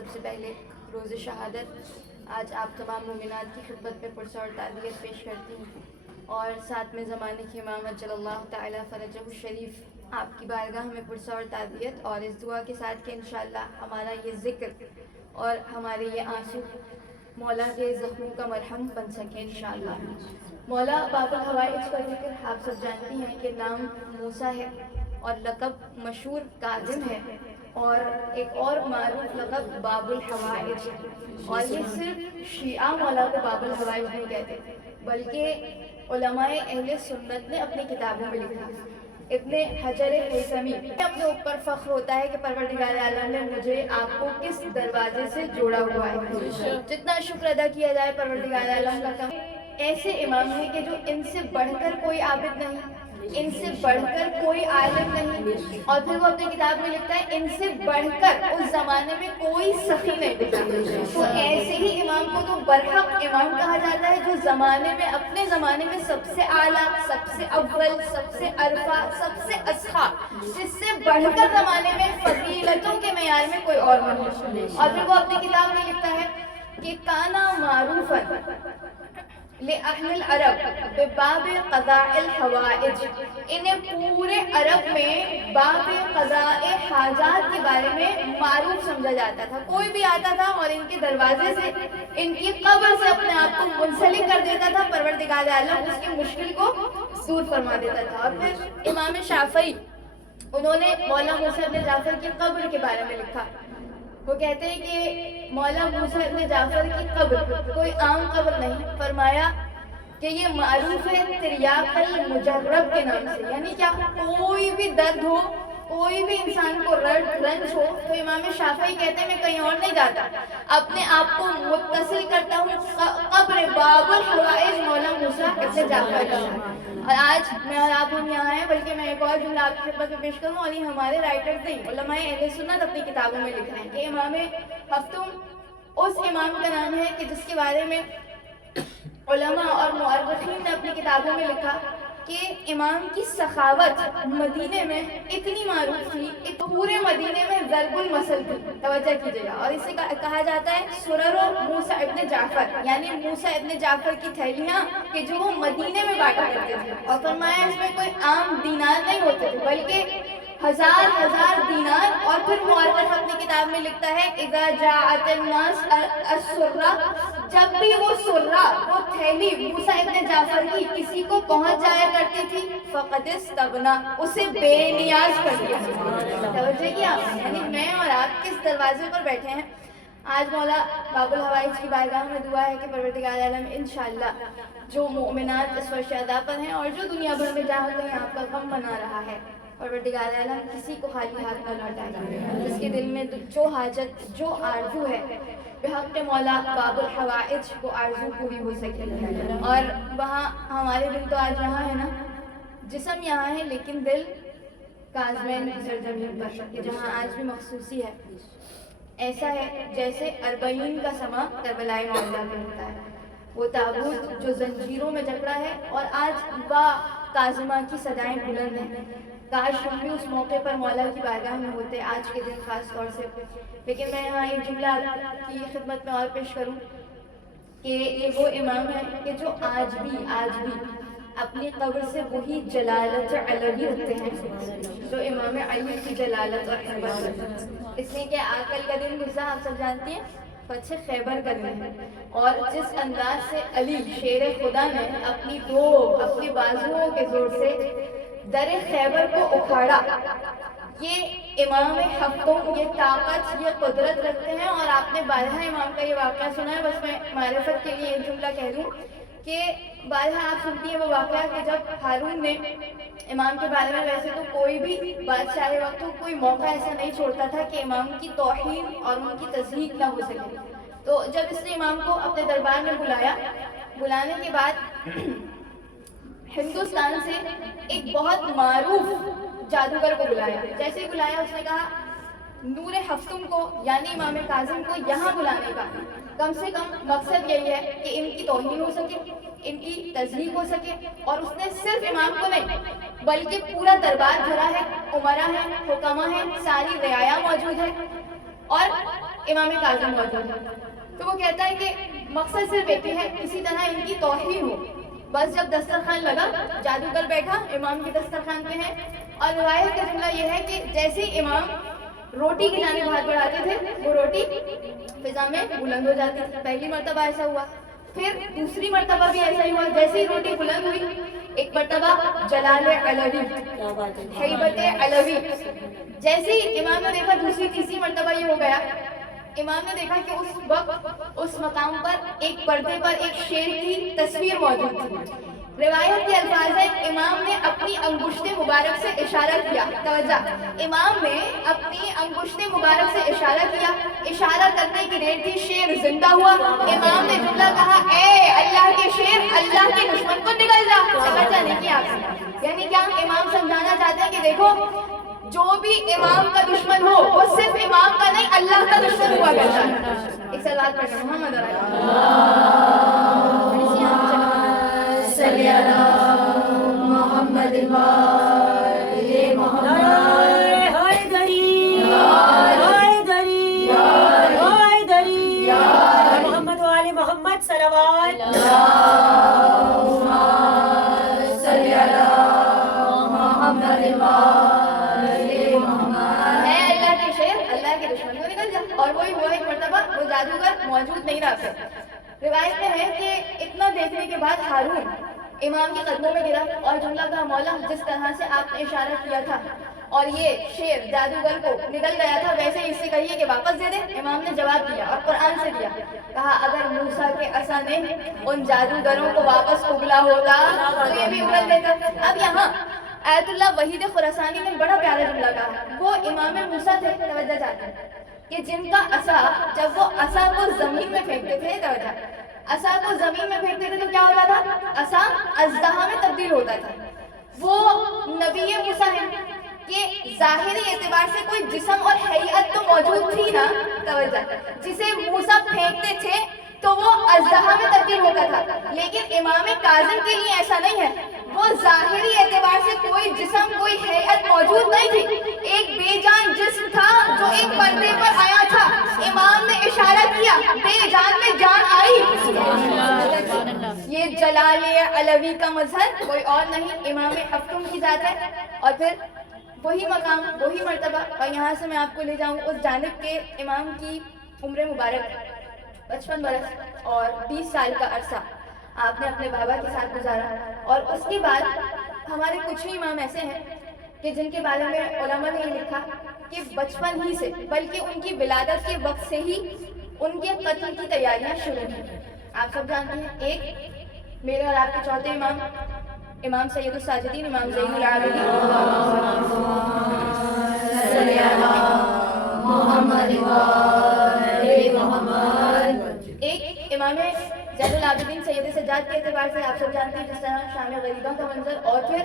سب سے پہلے روز شہادت آج آپ تمام مومنات کی خدمت میں پرسہ اور تعزیت پیش کرتی ہوں، اور ساتھ میں زمانے کے امام اجل اللہ تعالیٰ فرجہ الشریف آپ کی بارگاہ میں پرسہ اور تعزیت، اور اس دعا کے ساتھ کہ انشاءاللہ ہمارا یہ ذکر اور ہمارے یہ آنسو مولا کے زخموں کا مرہم بن سکے انشاءاللہ۔ مولا باب الحوائج کا ذکر آپ سب جانتی ہیں کہ نام موسیٰ ہے اور لقب مشہور کاظم ہے، اور ایک اور معروف لقب باب الحوائج ہے، اور یہ صرف شیعہ مولا کو باب الحوائج نہیں کہتے بلکہ علماء اہل سنت نے اپنی کتابوں میں لکھا۔ ابن حجر ہیثمی اپنے اوپر فخر ہوتا ہے کہ پروردگار عالم نے مجھے آپ کو کس دروازے سے جوڑا ہوا ہے۔ جتنا شکر ادا کیا جائے پروردگار عالم کا کم۔ ایسے امام ہیں کہ جو ان سے بڑھ کر کوئی عابد نہیں، ان سے بڑھ کر کوئی عالم نہیں، اور پھر وہ اپنی کتاب میں لکھتا ہے ان سے بڑھ کر اس زمانے میں کوئی سخی نہیں لکھا۔ تو ایسے ہی امام کو تو برحق امام کہا جاتا ہے جو زمانے میں اپنے زمانے میں سب سے اعلیٰ، سب سے اول، سب سے ارفع، سب سے اصحا، جس سے بڑھ کر زمانے میں فضیلتوں کے معیار میں کوئی اور نہیں۔ اور پھر وہ اپنی کتاب میں لکھتا ہے کہ کانا معروفاً لِأَهْلِ الْعَرَبِ بِبَابِ قَضَاءِ الْحَوَائِجِ، انہیں پورے عرب میں باب قضاء حاجات کے بارے میں معروف سمجھا جاتا تھا۔ کوئی بھی آتا تھا اور ان کے دروازے سے، ان کی قبر سے اپنے آپ کو منسلک کر دیتا تھا، پروردگار عالم اس کی مشکل کو دور فرما دیتا تھا۔ اور پھر امام شافعی انہوں نے مولا موسیٰ ابن جعفر کی قبر کے بارے میں لکھا۔ وہ کہتے ہیں کہ مولا موسیٰ ابن جعفر کی قبر کوئی عام قبر نہیں، فرمایا کہ یہ معروف ہے تریاق المجرب کے نام سے، یعنی کیا کوئی بھی درد ہو، کوئی بھی انسان کو رنج ہو تو امام شافعی کہتے ہیں میں کہیں اور نہیں جاتا، اپنے آپ کو متصل کرتا ہوں قبر باب الحوائج مولا موسیٰ ابن جعفر کا۔ اور آج میں اور آپ ہم یہاں ہیں، بلکہ میں ایک اور جملہ آپ کی خدمت میں پیش کروں، اور یہ ہمارے رائٹرز نہیں، علماء اہل سنت اپنی کتابوں میں لکھ رہے ہیں کہ امام ہفتم اس امام کا نام ہے کہ جس کے بارے میں علماء اور مؤرخین نے اپنی کتابوں میں لکھا کہ امام کی سخاوت مدینے میں اتنی معروف تھی کہ پورے مدینے میں ضرب المثل تھی۔ توجہ کیجیے گا، اور اسے کہا جاتا ہے سرر موسیٰ ابن جعفر، یعنی موسیٰ ابن جعفر کی تھیلیاں کہ جو وہ مدینے میں بانٹا کرتے تھے، اور فرمایا اس میں کوئی عام دینار نہیں ہوتے تھے بلکہ ہزار ہزار دینار۔ اور پھر مؤرخ اپنی کتاب میں لکھتا ہے اذا جاءت الناس السرہ، جب بھی وہ سرہ، وہ تھیلی موسیٰ ابن جعفر کی کسی کو پہنچ جایا کرتی تھی، فقد استغنا، اسے بے نیاز کر دیا۔ توجہ کیا، یعنی میں اور آپ کس دروازے پر بیٹھے ہیں؟ آج مولا باب الحوائج کی بارگاہ میں دعا ہے کہ پروردگار عالم انشاءاللہ جو مومنات اس وقت شہداء پر ہیں اور جو دنیا بھر میں جہاں کہیں آپ کا غم منا رہا ہے، پروردگار عالم کسی کو خالی ہاتھ نہ لوٹائے، جس کے دل میں جو حاجت، جو آرزو ہے بحق مولا باب الحوائج کو آرزو پوری ہو سکے۔ اور وہاں ہمارے دل تو آج یہاں ہے نا، جسم یہاں ہے لیکن دل کاظمین کی سرزمین پر، کہ جہاں آج بھی مخصوصی ہے۔ ایسا ہے جیسے اربعین کا سما کربلائے معلیٰ میں ہوتا ہے، وہ تابوت جو زنجیروں میں جکڑا ہے، اور آج با کاظمہ کی صدائیں بلند ہیں۔ کاش ہم بھی اس موقع پر مولا کی بارگاہ میں ہوتے آج کے دن خاص طور سے۔ لیکن میں یہاں ایک جملہ کی خدمت میں اور پیش کروں کہ یہ وہ امام ہے کہ جو آج بھی اپنی قبر سے وہی جلالت علوی رکھتے ہیں جو امام علی کی جلالت اور حیبت، اس لیے کہ آکل کا دن گزرا، آپ سب جانتی ہیں، فتح خیبر کا دن ہے، اور جس انداز سے علی شیر خدا نے اپنی بازوؤں کے زور سے در خیبر کو اکھاڑا، یہ امام ہفتم یہ طاقت، یہ قدرت رکھتے ہیں۔ اور آپ نے بارہا امام کا یہ واقعہ سنا ہے، بس میں معرفت کے لیے ایک جملہ کہہ دوں کہ بارہا آپ سنتی ہیں وہ واقعہ کہ جب ہارون نے امام کے بارے میں، ویسے تو کوئی بھی بادشاہ وقت ہو کوئی موقع ایسا نہیں چھوڑتا تھا کہ امام کی توہین اور ان کی تضحیق نہ ہو سکے، تو جب اس نے امام کو اپنے دربار میں بلایا، بلانے کے بعد ہندوستان سے ایک بہت معروف جادوگر کو بلایا۔ جیسے بلایا اس نے کہا نور ہفتم کو یعنی امام کاظم کو یہاں بلانے کا کم سے کم مقصد یہی ہے کہ ان کی توہین ہو سکے، ان کی تضحیق ہو سکے۔ اور اس نے صرف امام کو نہیں بلکہ پورا دربار بھرا ہے، امراء ہیں، حکما ہیں، ساری رعایا موجود ہے، اور امام کاظم موجود ہے. تو وہ کہتا ہے کہ مقصد صرف ایک ہی ہے, اسی طرح ان کی توہین ہو. بس جب دسترخوان لگا, جادوگر بیٹھا امام کی دسترخوان پہ ہے, اور روایت کا جملہ یہ ہے کہ جیسے ہی امام روٹی کی جانب ہاتھ بڑھاتے تھے, وہ روٹی فضا میں بلند ہو جاتی تھی. پہلی مرتبہ ایسا ہوا. پھر دوسری مرتبہ بھی ایسا ہی ہوا. جیسے ہی روٹی بلند ہوئی, ایک مرتبہ جلال علوی, ہیبت علوی, جیسے ہی امام نے دیکھا دوسری تیسری مرتبہ یہ ہو گیا, امام نے دیکھا کہ اس وقت اس مقام پر ایک پردے پر ایک شیر کی تصویر موجود تھی. روایت کے الفاظ ہیں, امام نے اپنی انگشت مبارک سے اشارہ کیا. توجہ, امام نے اپنی انگشت مبارک سے اشارہ کیا. اشارہ کرنے کی دیر تھی, شیر زندہ ہوا. امام نے جملہ کہا, اے اللہ کے شیر, اللہ کے دشمن کو نکل جا. توجہ نہیں کی آپ نے, یعنی کیا امام سمجھانا چاہتے ہیں کہ دیکھو جو بھی امام کا دشمن ہو وہ صرف امام کا نہیں اللہ کا دشمن ہوا کرتا ہے. ایک سلوات پڑھنا, محمد صلی اللہ محمد محمد والے محمد صلوات. اور وہی ہوا ایک مرتبہ وہ جادوگر موجود نہیں رہا تھا. روایت میں ہے کہ اتنا دیکھنے کے بعد ہارون امام کے قدموں میں گرا اور جملہ کہا, مولا جس طرح سے آپ نے اشارہ کیا تھا اور یہ شیر جادوگر کو نکل گیا تھا, ویسے ہی اس سے کہیے کہ واپس دے دے. امام نے جواب دیا اور قرآن سے دیا, کہا اگر موسیٰ کے عصا نے ان جادوگروں کو واپس اگلا ہوتا تو یہ بھی اگل دیتا. اب یہاں آیت اللہ وحید خراسانی نے بڑا پیارا جملہ کہا. وہ امام موسیٰ تھے, توجہ چاہتے ہیں, کہ جن کا عصا جب وہ عصا کو زمین میں پھینکتے تھے, توجہ, عصا کو زمین میں پھینکتے تھے تو کیا ہوتا تھا, عصا اژدہا میں تبدیل ہوتا تھا. وہ نبی موسیٰ ہیں کہ ظاہری اعتبار سے کوئی جسم اور حیات تو موجود تھی نا, توجہ, جسے موسیٰ پھینکتے تھے تو وہ اژدہا میں تبدیل ہوتا تھا. لیکن امام کاظم کے لیے ایسا نہیں ہے. وہ ظاہری اعتبار سے کوئی جسم کوئی حیات موجود نہیں تھی, ایک بے جان جسم تھا جو ایک پردے پر آیا تھا. امام نے اشارہ کیا, بے جان میں جان آئی. یہ جلال علوی کا مظہر کوئی اور نہیں, امام ہفتم کی ذات ہے. اور پھر وہی مقام, وہی مرتبہ, اور یہاں سے میں آپ کو لے جاؤں اس جانب کے امام کی عمر مبارک 55 برس اور 20 سال کا عرصہ آپ نے اپنے بابا کے ساتھ گزارا. اور اس کے بعد ہمارے کچھ ہی امام ایسے ہیں کہ جن کے بارے میں علماء نے لکھا کہ بچپن ہی سے, بلکہ ان کی ولادت کے وقت سے ہی ان کے قتل کی تیاریاں شروع ہیں. آپ سب جانتے ہیں, ایک میرے اور آپ کے چوتھے امام, امام سید الساجدین, امام زین العابدین, ایک امام زین العابدین سید سجاد کے اعتبار سے آپ سب جانتے ہیں جس طرح شام غریبہ کا منظر. اور پھر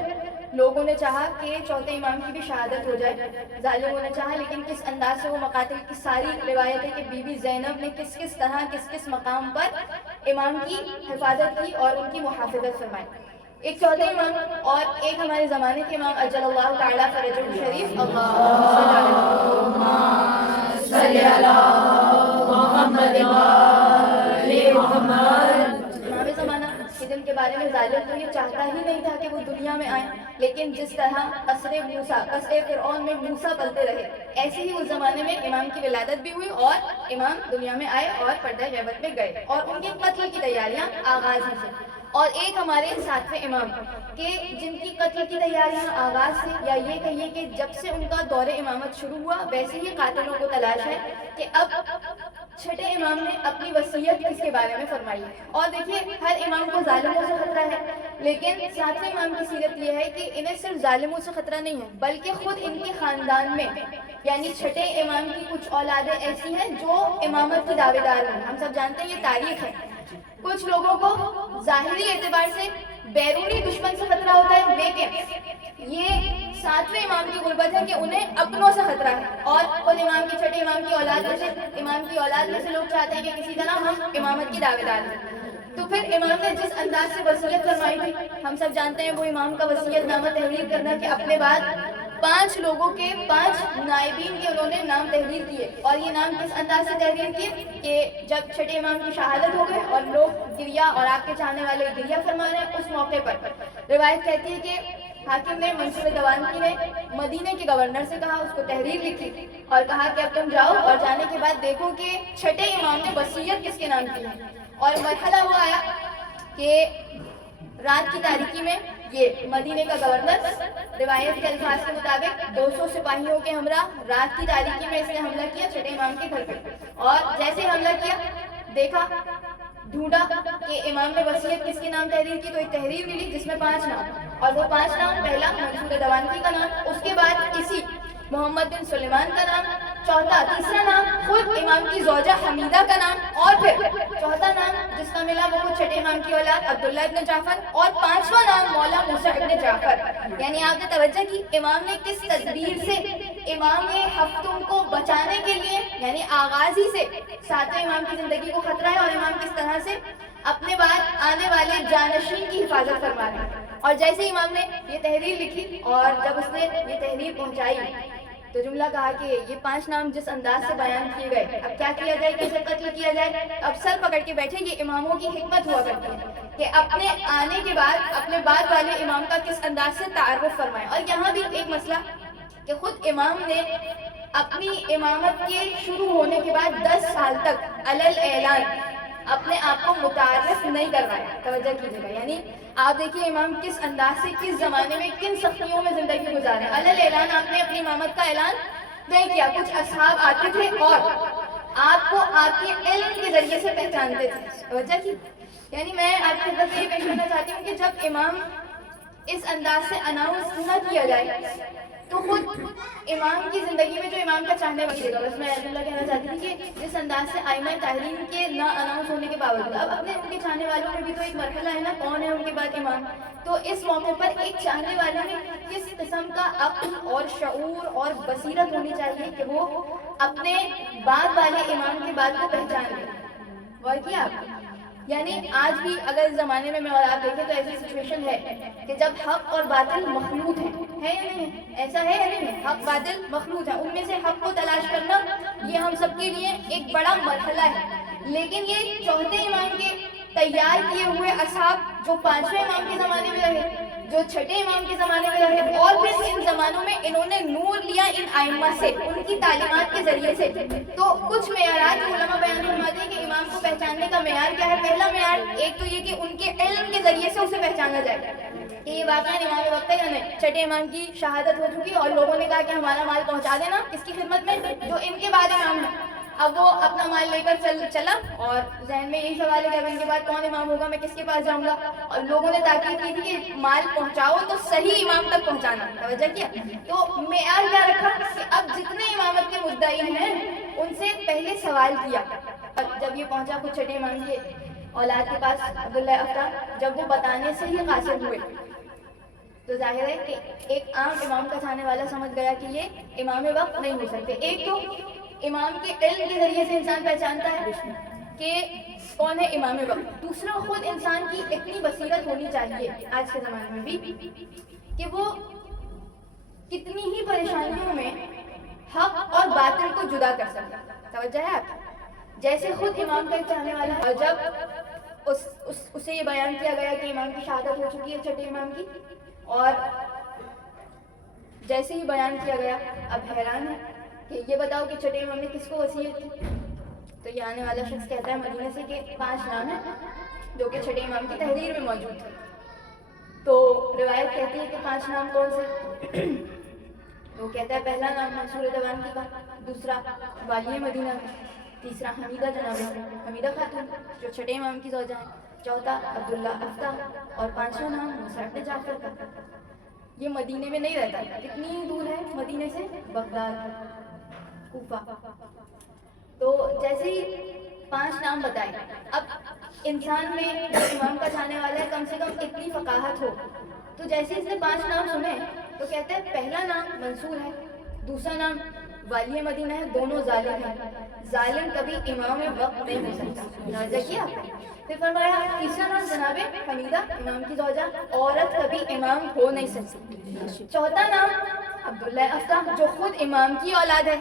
لوگوں نے چاہا کہ چوتھے امام کی بھی شہادت ہو جائے, ظالموں نے چاہا, لیکن کس انداز سے وہ مقاتل کی ساری روایتیں کہ بی بی زینب نے کس کس طرح کس کس مقام پر امام کی حفاظت کی اور ان کی محافظت فرمائی. ایک چوتھے امام اور ایک ہمارے زمانے کے امام اجل اللہ تعالیٰ فرجہ الشریف, صلی اللہ محمد امام زمانہ کہ جن کے بارے میں ظالم تو یہ چاہتا ہی نہیں تھا کہ وہ دنیا میں آئیں, لیکن جس طرح قصر موسیٰ, قصر فرعون میں موسیٰ پلتے رہے, ایسے ہی اس زمانے میں امام کی ولادت بھی ہوئی اور امام دنیا میں آئے اور پردہ غیبت میں گئے, اور ان کے قتل کی تیاریاں آغاز ہی سے. اور ایک ہمارے ساتویں امام کہ جن کی قتل کی تیاریاں آغاز سے, یا یہ کہیے کہ جب سے ان کا دور امامت شروع ہوا ویسے ہی قاتلوں کو تلاش ہے کہ اب چھٹے امام نے اپنی وصیت کس کے بارے میں فرمائی ہے. اور دیکھیے ہر امام کو ظالموں سے خطرہ ہے, لیکن ساتویں امام کی سیرت یہ ہے کہ انہیں صرف ظالموں سے خطرہ نہیں ہے بلکہ خود ان کے خاندان میں, یعنی چھٹے امام کی کچھ اولادیں ایسی ہیں جو امامت کی دعوے دار ہیں. ہم سب جانتے ہیں یہ تاریخ ہے. کچھ لوگوں کو ظاہری اعتبار سے بیرونی دشمن سے خطرہ ہوتا ہے, لیکن یہ ساتویں امام کی غربت ہے کہ انہیں اپنوں سے خطرہ ہے. اور خود امام کی چھٹے امام کی اولاد میں سے لوگ چاہتے ہیں کہ کسی طرح ہم امامت کی دعوے دار ہیں. تو پھر امام نے جس انداز سے وصیت فرمائی تھی, ہم سب جانتے ہیں وہ امام کا وصیت نامہ تحریر کرنا کہ اپنے بعد 5 لوگوں کے 5 نائبین کے انہوں نے نام تحریر کیے. اور یہ نام کس انداز سے تحریر کیے کہ جب چھٹے امام کی شہادت ہو گئے اور لوگ گریہ اور آپ کے چاہنے والے گریہ فرما رہے ہیں، اس موقع پر روایت کہتی ہے کہ حاکم نے منصور دوانکی نے مدینے کے گورنر سے کہا، اس کو تحریر لکھی اور کہا کہ اب تم جاؤ اور جانے کے بعد دیکھو کہ چھٹے امام نے وصیت کس کے نام کی ہے. اور مرحلہ وہ آیا کہ رات کی تاریکی میں یہ مدینے کا گورنر روایت کے الفاظ کے مطابق 200 سپاہیوں کے ہمراہ رات کی تاریکی میں اس نے حملہ کیا چھٹے امام کے گھر پہ. اور جیسے ہی حملہ کیا دیکھا، ڈھونڈا کہ امام نے وصیت کس کے نام تحریر کی، تو ایک تحریر ملی جس میں 5 نام، اور وہ 5 نام پہلا منصور دوانکی کا نام، اس کے بعد اسی محمد بن سلیمان کا نام، چوتھا تیسرا نام خود امام کی زوجہ حمیدہ کا نام، اور پھر چوتھا نام جس کا ملا وہ خود چھٹے امام کی اولاد عبداللہ ابن جعفر، اور 5واں نام مولا موسیٰ ابن جعفر. یعنی آپ نے توجہ کی امام نے کس تدبیر سے امام ہفتم کو بچانے کے لیے، یعنی آغاز ہی سے 7ویں امام کی زندگی کو خطرہ ہے، اور امام کس طرح سے اپنے بعد آنے والے جانشین کی حفاظت فرما رہے ہیں. اور جیسے ہی امام نے یہ تحریر لکھی اور جب اس نے یہ تحریر پہنچائی تو جملہ کہا کہ یہ 5 نام جس انداز سے بیان کیے گئے، اب کیا کیا جائے، کیسے قتل کیا جائے. اب سر پکڑ کے بیٹھے. یہ اماموں کی حکمت ہوا کرتی ہے کہ اپنے آنے کے بعد اپنے بعد والے امام کا کس انداز سے تعارف فرمائے. اور یہاں بھی ایک مسئلہ کہ خود امام نے اپنی امامت کے شروع ہونے کے بعد 10 سال تک علل اعلان اپنے آپ کو متعارف نہیں کروایا. توجہ کیجیے گا، یعنی آپ دیکھیے امام کس انداز سے کس زمانے میں کن سختیوں میں زندگی گزارے. علل اعلان آپ نے اپنی امامت کا اعلان نہیں کیا. کچھ اصحاب آتے تھے اور آپ کو آپ کے علم کے ذریعے سے پہچانتے تھے. توجہ کی، یعنی میں آپ کی خدمت میں یہ پیش کرنا چاہتی ہوں کہ جب امام اس انداز سے اناؤنس نہ کیا جائے تو خود امام کی زندگی میں جو امام کا چاہنے والے گا، بس میں جملہ کہنا چاہتی تھی کہ جس انداز سے ائمہ تحریر کے نہ اناؤنس ہونے کے باوجود اب اپنے ان کے چاہنے والوں میں بھی تو ایک مرحلہ ہے نا، کون ہے ان کے بعد امام. تو اس موقع پر ایک چاہنے والے میں کس قسم کا عقل اور شعور اور بصیرت ہونی چاہیے کہ وہ اپنے بعد والے امام کے بعد کو پہچان لیں. غور کیا آپ؟ یعنی آج بھی اگر اس زمانے میں اور آپ دیکھیں تو ایسی سچویشن ہے کہ جب حق اور باطل مخلوط ہے یا نہیں ہے؟ ایسا ہے یا نہیں ہے؟ حق باطل مخلوط ہے. ان میں سے حق کو تلاش کرنا یہ ہم سب کے لیے ایک بڑا مرحلہ ہے. لیکن یہ چوتھے امام کے تیار کیے ہوئے اصحاب جو 5ویں امام کے زمانے میں رہے، جو چھٹے امام کے زمانے میں رہے، اور پھر ان زمانوں میں انہوں نے نور لیا ان ائمہ سے، ان کی تعلیمات کے ذریعے سے. تو کچھ معیارات جو علماء بیان فرماتے ہیں کہ امام کو پہچاننے کا معیار کیا ہے. پہلا معیار ایک تو یہ کہ ان کے علم کے ذریعے سے اسے پہچانا جائے کہ یہ واقعہ امام وقت ہے یا نہیں. چھٹے امام کی شہادت ہو چکی اور لوگوں نے کہا کہ ہمارا مال پہنچا دینا کس کی خدمت میں، جو ان کے بعد امام ہے. اب وہ اپنا مال لے کر چلا اور ذہن میں یہی سوال ہے کہ اب ان کے بعد کون امام ہوگا، میں کس کے پاس جاؤں گا. اور لوگوں نے تاکید کی تھی کہ مال پہنچاؤ تو صحیح امام تک پہنچانا. توجہ کیا. تو معیار کیا رکھا کہ اب جتنے امامت کے مدعی ہیں ان سے پہلے سوال کیا. جب یہ پہنچا کچھ چھٹے امام کے اولاد کے پاس عبداللہ افتا، جب وہ بتانے سے ہی قاصر ہوئے تو ظاہر ہے کہ ایک عام امام کا چاہنے والا سمجھ گیا کہ یہ امام وقت نہیں ہو سکتے. ایک تو امام کے علم کے ذریعے سے انسان پہچانتا ہے کہ کون ہے امام وقت. دوسرا خود انسان کی اتنی بصیرت ہونی چاہیے آج کے زمانے میں بھی کہ وہ کتنی ہی پریشانیوں میں حق اور باطل کو جدا کر سکتا. توجہ ہے آپ؟ جیسے خود امام کا ایک چاہنے والا ہے اور جب اسے یہ بیان کیا گیا کہ امام کی شہادت ہو چکی ہے چھٹے امام کی، اور جیسے ہی بیان کیا گیا اب حیران ہے کہ یہ بتاؤ کہ چھٹے امام نے کس کو وصیت کی. تو یہ آنے والا شخص کہتا ہے مدینے سے کہ 5 نام ہیں جو کہ چھٹے امام کی تحریر میں موجود تھے. تو روایت کہتی ہے کہ 5 نام کون سے؟ وہ کہتا ہے پہلا نام منصور دوانکی کا، دوسرا والی مدینہ کا، تیسرا حمیدہ جناب حمیدہ خاتون جو چھٹے امام کی زوجہ ہیں، چوتھا عبداللہ افتا، اور 5واں نام موسیٰ ابن جعفر کا. یہ مدینے میں نہیں رہتا. کتنی دور ہے مدینے سے؟ بغداد، کوفہ. تو جیسے ہی 5 نام بتائے، اب انسان میں جو امام کا چاہنے والا ہے کم سے کم اتنی فقاہت ہو تو جیسے اس نے 5 نام سنے تو کہتے ہیں پہلا نام منصور ہے، دوسرا نام والی مدینہ ہے، دونوں ظالم ہیں. ظالم کبھی امام وقت نہیں ہو سکتا. دیکھیے پھر فرمایا تیسرا نام جناب حمیدہ امام کی زوجہ، عورت کبھی امام ہو نہیں سکتی. چوتھا نام عبداللہ افتح جو خود امام کی اولاد ہے،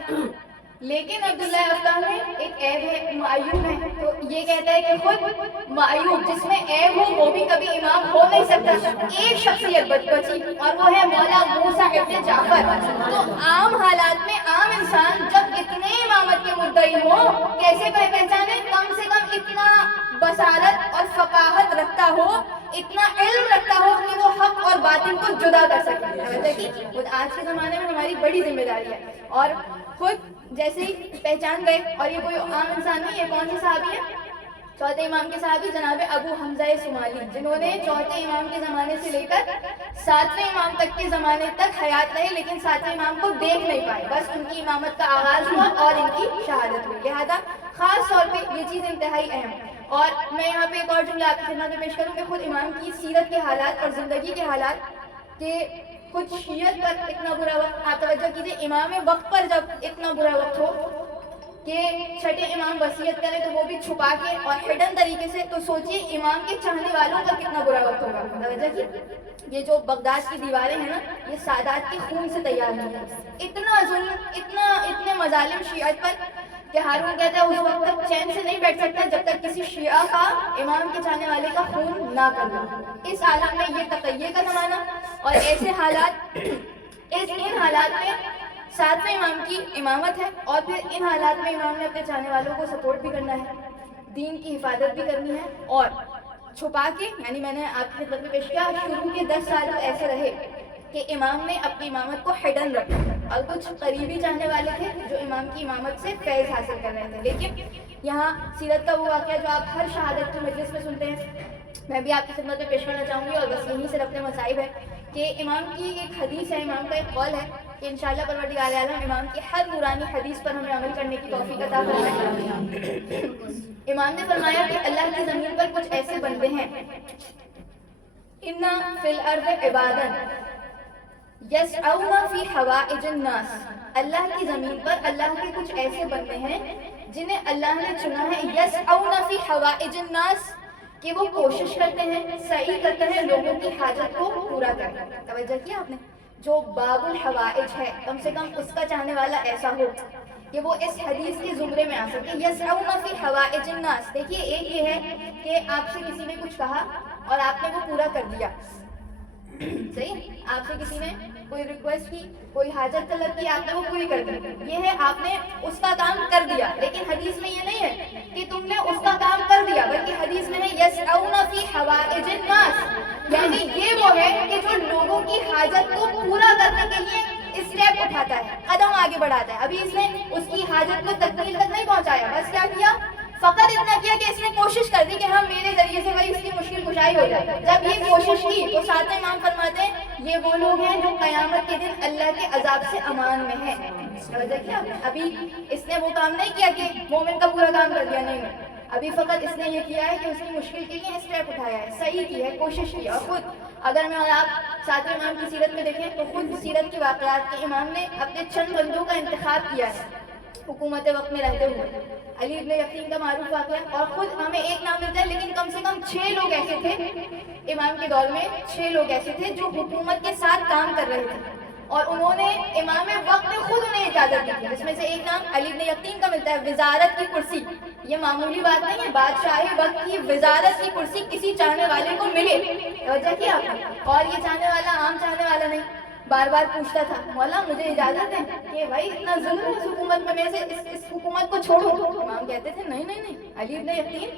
لیکن عبداللہ افتح میں ایک عیب ہے، معیوب ہے، تو یہ کہتا ہے کہ خود معیوب جس میں عیب ہو وہ بھی کبھی امام ہو نہیں سکتا۔ ایک شخصیت بچی اور وہ ہے مولا موسیٰ ابن جعفر۔ تو عام حالات میں عام انسان جب اتنے امامت کے مدعی ہو کیسے پہچانے؟ کم سے کم اتنا بصارت اور فقاہت رکھتا ہو، اتنا علم رکھتا ہو کہ وہ حق اور باطل کو جدا کر سکے۔ خود آج کے زمانے میں ہماری بڑی ذمہ داری ہے، اور خود جیسے ہی پہچان گئے، اور یہ کوئی عام انسان نہیں، یہ کون سی صحابی ہے؟ چوتھے امام کے صحابی جناب ابو حمزہ سمالی، جنہوں نے چوتھے امام کے زمانے سے لے کر ساتویں امام تک کے زمانے تک حیات رہے، لیکن ساتویں امام کو دیکھ نہیں پائے، بس ان کی امامت کا آغاز ہوا اور ان کی شہادت ہوئی۔ لہٰذا خاص طور پہ یہ چیز انتہائی اہم ہے۔ اور میں یہاں پہ ایک اور جملہ آپ کی خدمت میں پیش کروں کہ خود امام کی سیرت کے حالات اور زندگی کے حالات کہ خود شیعت پر اتنا برا وقت، آپ توجہ کیجیے، امام وقت پر جب اتنا برا وقت ہو کہ چھٹے امام وصیت کریں تو وہ بھی چھپا کے اور ہڈن طریقے سے، تو سوچئے امام کے چاہنے والوں پر کتنا برا وقت ہوگا۔ توجہ کی، یہ جو بغداد کی دیواریں ہیں نا، یہ سادات کے خون سے تیار ہوئی ہیں۔ اتنا ظلم، اتنے مظالم شیعت پر کہ ہارون کہتا ہے اس وقت تک چین سے نہیں بیٹھ سکتا جب تک کسی شیعہ کا امام کے چاہنے والے کا خون نہ کر دو۔ اس عالم میں یہ تقیہ کا زمانہ، اور ایسے حالات، ان حالات میں ساتویں امام کی امامت ہے، اور پھر ان حالات میں امام نے اپنے چاہنے والوں کو سپورٹ بھی کرنا ہے، دین کی حفاظت بھی کرنی ہے، اور چھپا کے، یعنی میں نے آپ کی خدمت میں پیش کیا، شروع کے 10 سال ایسے رہے کہ امام نے اپنی امامت کو ہڈن رکھا، اور کچھ قریبی چاہنے والے تھے جو امام کی امامت سے فیض حاصل کر رہے تھے۔ لیکن یہاں سیرت کا وہ واقعہ جو آپ ہر شہادت کی مجلس میں سنتے ہیں، میں بھی آپ کی خدمت میں پیش کرنا چاہوں گی، اور بس یہیں سے اپنے مصائب ہے کہ امام کی ایک حدیث ہے، امام کا ایک قول ہے کہ انشاءاللہ پروردگار عالم امام کی ہر نورانی حدیث پر ہمیں عمل کرنے کی توفیق عطا فرمائے۔ امام نے فرمایا کہ اللہ کی زمین پر کچھ ایسے بندے ہیں، اِنَّ فِی الْأَرْضِ عِبَادًا یسعون فی حوائج الناس، اللہ کی زمین پر اللہ کے کچھ ایسے بندے ہیں جنہیں اللہ نے چنا ہے، یسعون فی حوائج الناس، کہ وہ کوشش کرتے ہیں، سعی کرتے ہیں لوگوں کی حاجت کو پورا کرنے۔ توجہ کیا آپ نے؟ جو باب الحوائج ہے، کم سے کم اس کا چاہنے والا ایسا ہو کہ وہ اس حدیث کے زمرے میں آ سکے۔ یسعون فی حوائج الناس، دیکھیے ایک یہ ہے کہ آپ سے کسی نے کچھ کہا اور آپ نے وہ پورا کر دیا، صحیح، آپ سے کسی نے کوئی ریکویسٹ کی، کوئی حاجت طلب کی، آپ نے وہ پوری کر دی، یہ ہے آپ نے اس کا کام کر دیا۔ لیکن حدیث میں یہ نہیں ہے کہ تم نے اس کا کام کر دیا، بلکہ حدیث میں ہے یسعون فی حوائج الناس، یعنی یہ وہ ہے کہ جو لوگوں کی حاجت کو پورا کرنے کے لیے اسٹیپ اٹھاتا ہے، قدم آگے بڑھاتا ہے۔ ابھی اس نے اس کی حاجت کو تکمیل تک نہیں پہنچایا، بس کیا کیا؟ فقط اتنا کیا کہ اس نے کوشش کر دی کہ ہاں میرے ذریعے سے بھائی اس کی مشکل کشائی ہو جائے۔ جب یہ کوشش کی تو ساتویں امام فرماتے ہیں یہ وہ لوگ ہیں جو قیامت کے دن اللہ کے عذاب سے امان میں ہیں۔ توجہ کیا؟ ابھی اس نے وہ کام نہیں کیا کہ مومن کا پورا کام کر دیا، نہیں، ابھی فقط اس نے یہ کیا ہے کہ اس کی مشکل کے لیے اسٹیپ اٹھایا ہے، صحیح کی ہے، کوشش کی۔ اور خود اگر میں اور آپ ساتویں امام کی سیرت میں دیکھیں تو خود سیرت کے واقعات کے امام نے اپنے چند بندوں کا انتخاب کیا ہے حکومت وقت میں رہتے ہوئے۔ علی ابن یقین کا معروف واقعہ، اور خود ہمیں ایک نام ملتا ہے لیکن کم سے کم 6 لوگ ایسے تھے امام کے دور میں، 6 لوگ ایسے تھے جو حکومت کے ساتھ کام کر رہے تھے، اور انہوں نے امام وقت میں خود انہیں اجازت دی تھی، جس میں سے ایک نام علی ابن یقین کا ملتا ہے، وزارت کی کرسی۔ یہ معمولی بات نہیں ہے، بادشاہی وقت کی وزارت کی کرسی کسی چاہنے والے کو ملے، توجہ کیا آپ نے؟ اور یہ چاہنے والا عام چاہنے والا نہیں، بار بار پوچھتا تھا مولا مجھے اجازت ہے کہ بھائی اتنا ظلم ہے اس حکومت میں، میں سے اس حکومت کو چھوڑو۔ امام کہتے تھے نہیں علی ابن یقین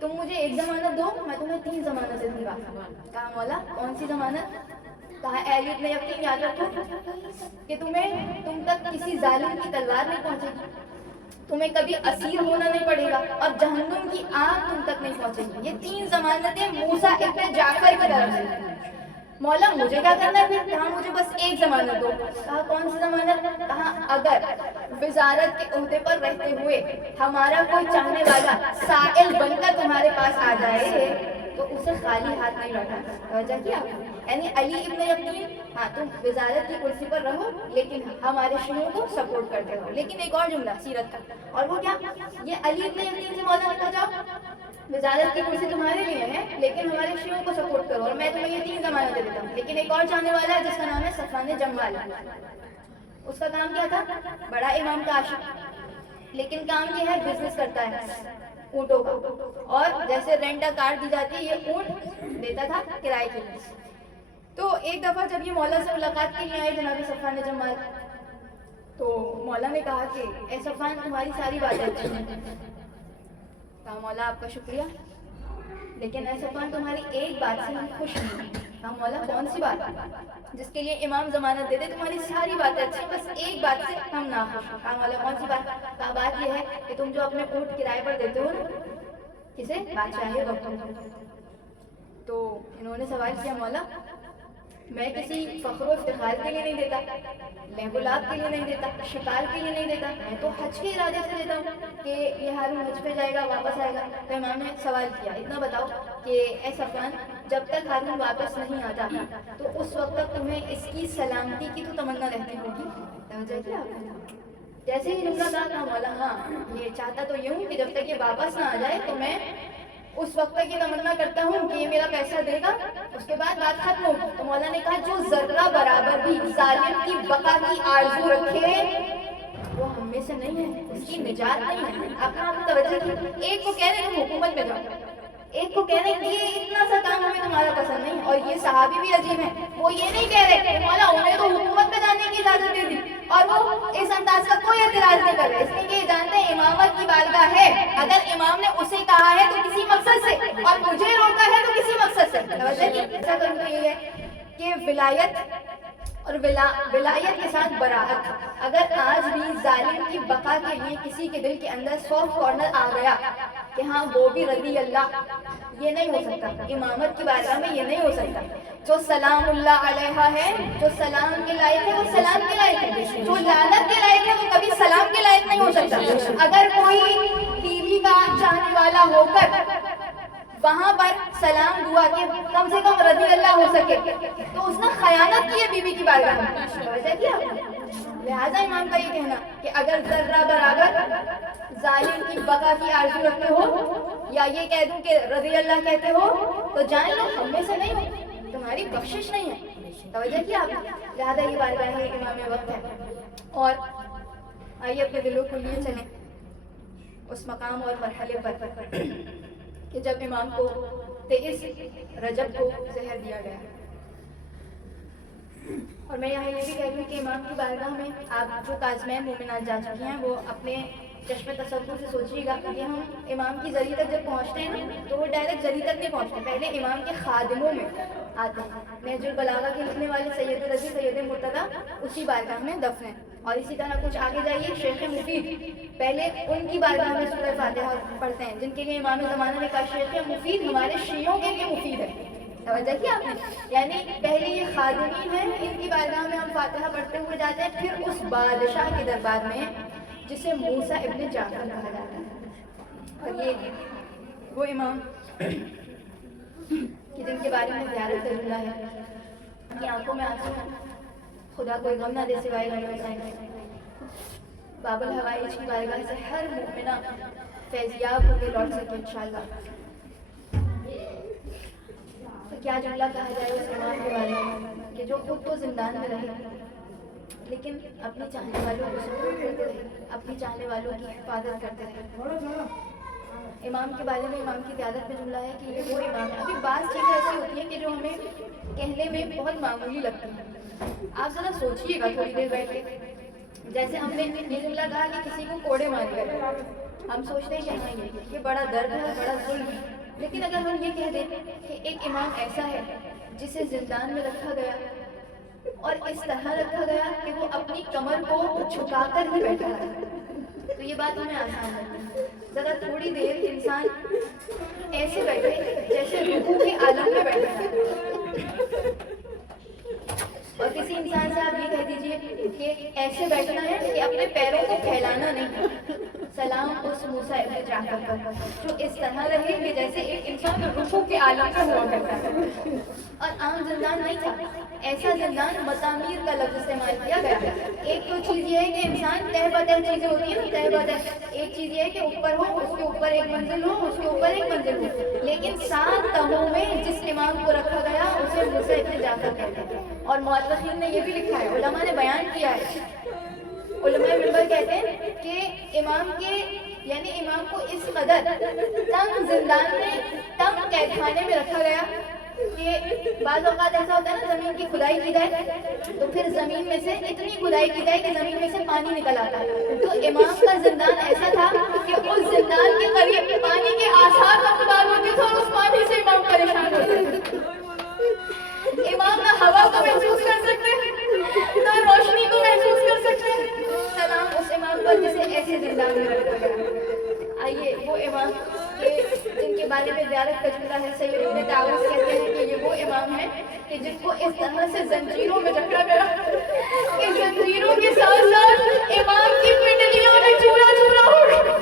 تم مجھے ایک ضمانت دو، میں تمہیں 3 ضمانتیں دوں گا۔ کہا مولا کون سی ضمانت؟ کہا اے علی ابن یقین یاد رکھو کہ تم تک کسی ظالم کی تلوار نہیں پہنچے گی، تمہیں کبھی اسیر ہونا نہیں پڑے گا، اور جہنم کی آگ تم تک نہیں پہنچے گی۔ یہ 3 ضمانتیں موسیٰ ابن جعفر کی طرف سے۔ مولا مجھے کیا کرنا ہے پھر؟ کہا مجھے بس ایک ضمانت دو۔ کہا کون سی ضمانت؟ کہا اگر وزارت کے عہدے پر رہتے ہوئے ہمارا کوئی چاہنے والا سائل بن کر تمہارے پاس آ جائے تو اسے خالی ہاتھ نہیں لوٹانا۔ توجہ کیا؟ یعنی علی ابن یقین ہاں تم وزارت کی کرسی پر رہو لیکن ہمارے شیعوں کو سپورٹ کرتے رہو۔ لیکن ایک اور جملہ سیرت کا، اور وہ کیا؟ یہ علی ابن یقین سے مولا نکل جاؤ، وزارت کی کرسی تمہارے لیے ہے لیکن ہمارے شیعوں کو سپورٹ کرو، اور میں تمہیں یہ 3 ضمانتیں دیتا ہوں۔ لیکن ایک اور چاہنے والا ہے جس کا نام ہے صفوان جمال، اس کا کام کیا تھا؟ بڑا امام کا عاشق، لیکن کام یہ ہے بزنس کرتا ہے اونٹوں کا، اور جیسے رینٹ کار دی جاتی ہے یہ اونٹ دیتا تھا کرائے کے لیے۔ تو ایک دفعہ جب یہ مولا سے ملاقات کے لیے آئے جناب صفوان جمال، تو مولا نے کہا کہ اے صفوان تمہاری ساری باتیں اچھی ہیں۔ کہا مولا آپ کا شکریہ، لیکن اے صفوان تمہاری ایک بات سے ہم خوش نہیں۔ کہا مولا کون سی بات جس کے لیے امام ضمانت دے دے؟ تمہاری ساری باتیں اچھی، بس ایک بات سے ہم ناخوش ہیں۔ کہا مولا کون سی بات؟ کہا بات یہ ہے کہ تم جو اپنے اونٹ کرائے پر دیتے ہو نا کسے؟ بادشاہ وقت کو۔ تو انہوں نے سوال کیا مولا میں کسی فخر و افتخار کے لیے نہیں دیتا، لہو-لعب کے لیے نہیں دیتا، شکار کے لیے نہیں دیتا، میں تو حج کے ارادے سے دیتا ہوں کہ یہ ہارون حج پہ جائے گا واپس آئے گا۔ تو امام نے سوال کیا اتنا بتاؤ کہ اے صفوان جب تک ہارون واپس نہیں آتا تو اس وقت تک تمہیں اس کی سلامتی کی تو تمنا رہتی ہوگی؟ سمجھا کیا آپ نے؟ جیسے ہی جملہ کہا مولا ہاں یہ چاہتا تو یہ ہوں کہ جب تک یہ واپس نہ آ جائے تو میں اس وقت تک یہ تمنا کرتا ہوں کہ یہ میرا پیسہ دے گا، اس کے بعد بات ختم ہوگی۔ تو مولا نے کہا جو ذرہ برابر بھی ظالم کی بقا کی آرزو رکھے وہ ہم میں سے نہیں ہے، اس کی نجات نہیں ہے۔ آپ نے توجہ کی، ایک کو کہہ رہے ہیں حکومت میں جاؤ، ایک کو کہہ رہے ہیں یہ اتنا سا کام ہمیں تمہارا پسند نہیں، اور یہ صحابی بھی عجیب ہے، وہ یہ نہیں کہہ رہے کہ مولا انہیں تو حکومت میں جانے کی اجازت دے دی، اور وہ اس انداز کا کوئی اعتراض نہیں کر رہے، اس لیے کہ یہ جانتے ہیں امامت کی بارگاہ ہے، اگر امام نے اسے کہا ہے تو کسی مقصد سے، اور مجھے روکا ہے تو کسی مقصد سے۔ توجہ کی، ایسا کروں تو یہ ہے کہ ولایت اور ولایت کے ساتھ براعت، اگر آج بھی ظالم کی بقا کے لیے کسی کے دل کے اندر سافٹ کارنر آ گیا کہ ہاں وہ بھی رضی اللہ، یہ نہیں ہو سکتا، امامت کی بارگاہ میں یہ نہیں ہو سکتا۔ جو سلام اللہ علیہ ہے، جو سلام کے لائق ہے وہ سلام کے لائق ہے، جو لعنت کے لائق ہے وہ کبھی سلام کے لائق نہیں ہو سکتا۔ اگر کوئی بیوی کا چاہنے والا ہو کر وہاں پر سلام دعا کہ کم سے کم رضی اللہ ہو سکے تو اس نے خیانت کی ہے بیوی کی بارگاہ میں، سمجھا کیا؟ لہٰذا امام کا یہ کہنا کہ اگر ذرہ برابر ظالم کی بقا کی آرزو رکھتے ہو یا یہ کہہ دوں کہ رضی اللہ کہتے ہو تو جان لو ہم میں سے نہیں ہو، تمہاری بخشش نہیں ہے۔ توجہ کیا آپ نے؟ لہٰذا یہ بارگاہ امام وقت ہے، اور آئیے اپنے دلوں کو لیے چلیں اس مقام اور مرحلے پر کہ جب امام کو 23 رجب کو زہر دیا گیا۔ اور میں یہاں یہ بھی کہہ دوں کہ امام کی بارگاہ میں آپ جو کاظمین مومنات جا چکی ہیں وہ اپنے چشم تصور سے سوچیے گا کہ ہم امام کی زری تک جب پہنچتے ہیں نا تو وہ ڈائریکٹ زری تک نہیں پہنچتے، پہلے امام کے خادموں میں آتے ہیں۔ نہج البلاغہ کے لکھنے والے سید رضی سید مرتضیٰ اسی بارگاہ میں دفن ہیں، اور اسی طرح کچھ آگے جائیے شیخ مفید پہلے ان کی بارگاہ میں سورہ فاتحہ پڑھتے ہیں، جن کے لیے امام زمانہ نے کہا شیخ مفید ہمارے شیعوں کے لیے مفید ہے۔ توجہ کیا آپ نے؟ یعنی پہلے یہ خادمین ہیں، ان کی بارگاہ میں ہم فاتحہ پڑھتے ہوئے جاتے ہیں، پھر اس بادشاہ کے دربار میں جسے موسیٰ ابن جعفر کہا جاتا ہے، اور یہ وہ امام کہ جن کے بارے میں زیارت ضرور ہے، ان کی آنکھوں میں آنسو ہیں، خدا کوئی غم نہ دے سوائے غم حسین کے۔ باب الحوائج کی بارگاہ سے ہر مومنہ فیضیاب ہو کے لوٹ سکے انشاءاللہ۔ تو کیا جملہ کہا جائے اس امام کے بارے میں کہ جو خود تو زندان میں رہے لیکن اپنی چاہنے والوں کو سپورٹ کرتے رہے، اپنی چاہنے والوں کی حفاظت کرتے رہے۔ امام کے بارے میں امام کی قیادت میں جملہ ہے کہ یہ وہ امام ہے۔ ابھی بعض چیزیں ایسی ہوتی ہیں کہ جو ہمیں کہنے میں بہت معمولی لگتی ہیں، آپ ذرا سوچیے گا تھوڑی دیر بیٹھ کے۔ جیسے ہم نے یہ جملہ کہا کہ کسی کو کوڑے مار دیا، ہم سوچتے ہیں کہ ہاں یہ بڑا درد ہے، بڑا ظلم ہے، لیکن اگر ہم یہ کہہ دیں کہ ایک امام ایسا ہے جسے زندان میں رکھا گیا اور اس طرح رکھا گیا کہ وہ اپنی کمر کو جھکا کر ہی بیٹھا ہے، تو یہ بات ہمیں آسان لگتی ہے۔ ذرا تھوڑی دیر انسان ایسے بیٹھے جیسے رکوع کے عالم میں بیٹھا ہے، اور کسی انسان سے آپ یہ کہہ دیجئے کہ ایسے بیٹھنا ہے کہ اپنے پیروں کو پھیلانا نہیں۔ سلام اس موسیٰ ابن جعفر پر جو اس طرح رہے کہ جیسے ایک انسان رکوع کے عالم میں ہوا کرتا ہے، اور عام زندان نہیں تھا، ایسا زندان مطامیر کا لفظ استعمال کیا گیا۔ ایک تو چیز یہ ہے کہ انسان تہ بتہ چیزیں ہوتی ہیں، تہ بتہ ایک چیز یہ ہے کہ اوپر ہو، اس کے اوپر ایک منزل ہو، اس کے اوپر ایک منزل ہو، لیکن 7 تہوں میں جس امام کو رکھا گیا اسے موسیٰ ابن جعفر کہتے ہیں۔ اور مورخین نے یہ بھی لکھا ہے، علماء نے بیان کیا ہے علماء منبر کہتے ہیں کہ امام کو اس قدر تنگ زندان میں، تنگ قید خانے میں رکھا گیا کہ بعض اوقات ایسا ہوتا ہے نا، زمین کی کھدائی کی جائے تو پھر زمین میں سے اتنی کھدائی کی جائے کہ زمین میں سے پانی نکل آتا ہے. تو امام کا زندان ایسا تھا کہ اس زندان کے قریب پانی کے آثار نمودار ہوتے تھے اور اس پانی سے امام پریشان ہوتے تھے. امام نہ ہوا کو محسوس کر سکتے نہ روشنی کو محسوس کر سکتے. سلام اس امام پر جسے ایسے زندان میں رکھا گیا. آئیے وہ امام جن کے بارے میں زیارت کا جملہ ہے، سید ابن طاووس کہتے ہیں کہ یہ وہ امام ہے کہ جن کو اس طرح سے زنجیروں میں رکھا گیا کہ زنجیروں کے ساتھ ساتھ امام کی پنڈلیوں میں چورا چورا ہو گیا.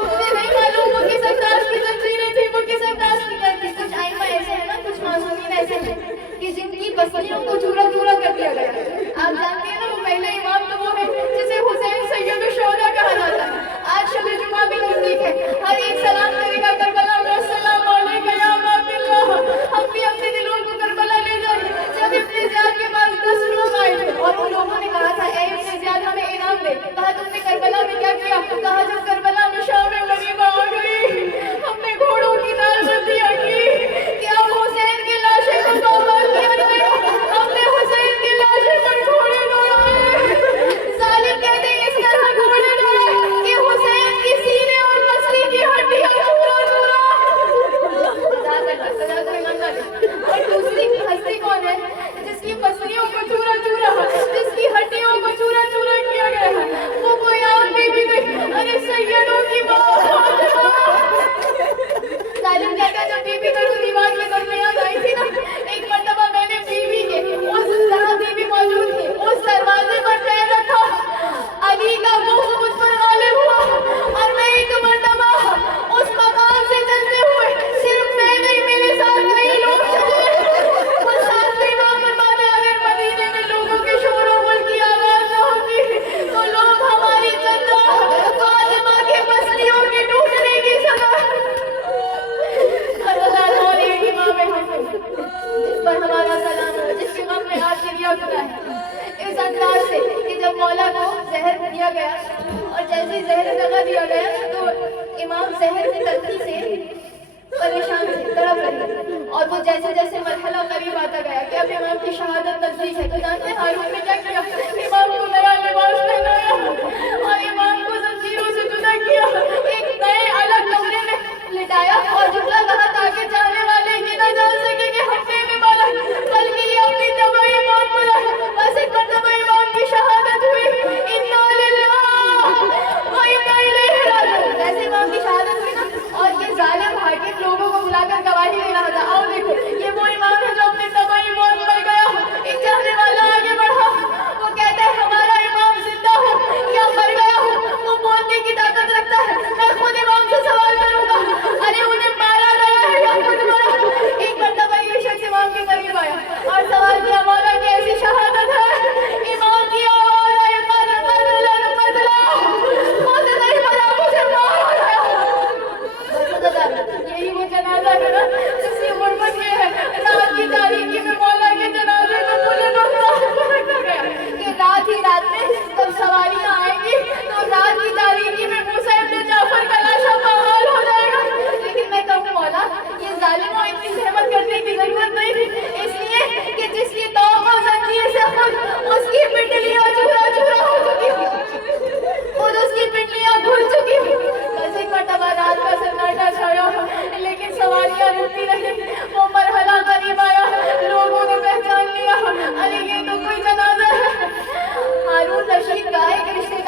مجھے نہیں معلوم وہ کس انداز کی زنجیریں تھیں، وہ کس انداز کی تھی. کچھ ائمہ ایسے ہیں نا، کچھ معصومین ایسے ہیں کہ جن کی پسلیوں کو چورا چورا کر دیا گیا. آپ جانتے ہیں نا، وہ پہلے امام تو وہ ہے جسے حسین سید الشہداء کہا جاتا ہے. آج شب جمعہ بھی نزدیک ہے، ہر ایک سلام کرے گا کربلا میں السلام علیکم یا ابا عبداللہ. ہم بھی اپنے دلوں کو کربلا لے جائیں. جب ابن زیاد کے پاس 10 لوگ آئے اور ان لوگوں نے کہا تھا اے ابن زیاد ہمیں انعام دے، کہا تم نے کربلا میں کیا کیا؟ کہا جب کربلا میں شام غریبہ آ گئی ہم نے گھوڑوں کی نال بندیاں کی کہ اب حسین کی لاشیں کو توبہ کیا جائے. ہم نے حسین کی لاشیں پر گھوڑے دوڑائے. ظالم کہتے ہیں اس طرح گھوڑے دوڑائے کہ حسین کی سینے اور پسلی کی ہڈیاں چورا چورا. اور دوسری ہستی کون ہے جس کی پسلیوں کو چورا چورا، جس کی ہڈیوں کو چورا چورا کیا گیا ہے؟ وہ کوئی عام بیوی نہیں، ارے سیدوں کی ماں. ظالم کہتا ہے جب بیوی کا دیوار کے درمیان آئی تھی نا، ایک مرتبہ میں نے بیوی کے اس طرح بیوی موجود تھی اس دروازے پر پیر رکھا، علی کا وہ مجھ پر غالب ہوا اور میں ایک مرتبہ اس مقام سے چلتے ہوئے صرف میں نہیں، میرے ساتھ کئی لوگ چلے. وہ ساتھ میں امام فرماتے اگر مدینے میں لوگوں کے شور و غل کی آواز نہ ہوتی تو لوگ ہماری چندہ فاطمہ کے پسلیوں کے ٹوٹنے کی سزا. جس پر ہمارا سلام ہو، جس کے غم میں آج دنیا گنا ہے، اس انداز سے کہ جب مولا کو زہر دیا گیا اور جیسے زہر دغا دیا گیا تو امام زہر کی تلخی سے پریشان تھے، تڑپ رہے. اور وہ جیسے جیسے مرحلہ قریب آتا گیا کہ اب امام کی شہادت نزدیک ہے، تو جانتے ہیں ہارون نے کیا کیا؟ امام کو نیا لباس پہنایا اور امام کو زنجیروں سے جدا کیا، ایک نئے الگ کمرے میں لٹایا اور جملہ کہا تاکہ جانے والے یہ نہ جان سکے کہ ہفتے میں مالا بلکہ یہ اپنی تباہی موت ملا. بس ایک مرتبہ امام کی شہادت ہوئی، انا للہ و انا الیہ راجعون. جیسے امام کی شہادت ہوئی نا اور یہ ظالم حاکم لوگوں کو بلا کر گواہی دے رہا تھا، آؤ دیکھو یہ وہ امام ہے جو اپنی تباہی موت مر گیا. ایک چاہنے والا آگے بڑھا، وہ کہتا ہے ہمارا امام زندہ ہو یا مر گیا ہو وہ بولنے کی طاقت رکھتا ہے. میں خود امام سے سوال کروں گا، ارے انہیں مارا گیا ہے یا خود مرا؟ ایک مرتبہ یہ شخص امام کے قریب آیا اور سوال کیا مولا کی ایسی شہادت ہے؟ امام کی آواز آئی مجھے نہیں پتا، مجھے مارا گیا. یہی وہ جنازہ ہے نا جس کی غربت یہ ہے، رات کی تاریکی میں مولا کے جنازے کو بلند اور رات کو رکھا گیا کہ رات ہی رات میں جب سواریاں آئیں گی تو رات کی تاریکی میں موسیٰ ابن جعفر کا لاشا پامال ہو جائے گا. لیکن میں کہوں مولا یہ ظالموں اتنی زحمت کرنے کی ضرورت نہیں تھی، اس لیے کہ جس کی توقع زنجیر سے خود اس کی پنڈلیاں چورا چورا ہو چکی ہوں، خود اس کی پنڈلیاں گھل چکی ہوں. بس ایک مرتبہ رات کا سناٹا چھایا لیکن سواریاں رکتی رہی. وہ مرحلہ قریب آیا، لوگوں نے پہچان لیا ارے یہ تو کوئی جنازہ ہے. ہارون رشید کا ایک رشتے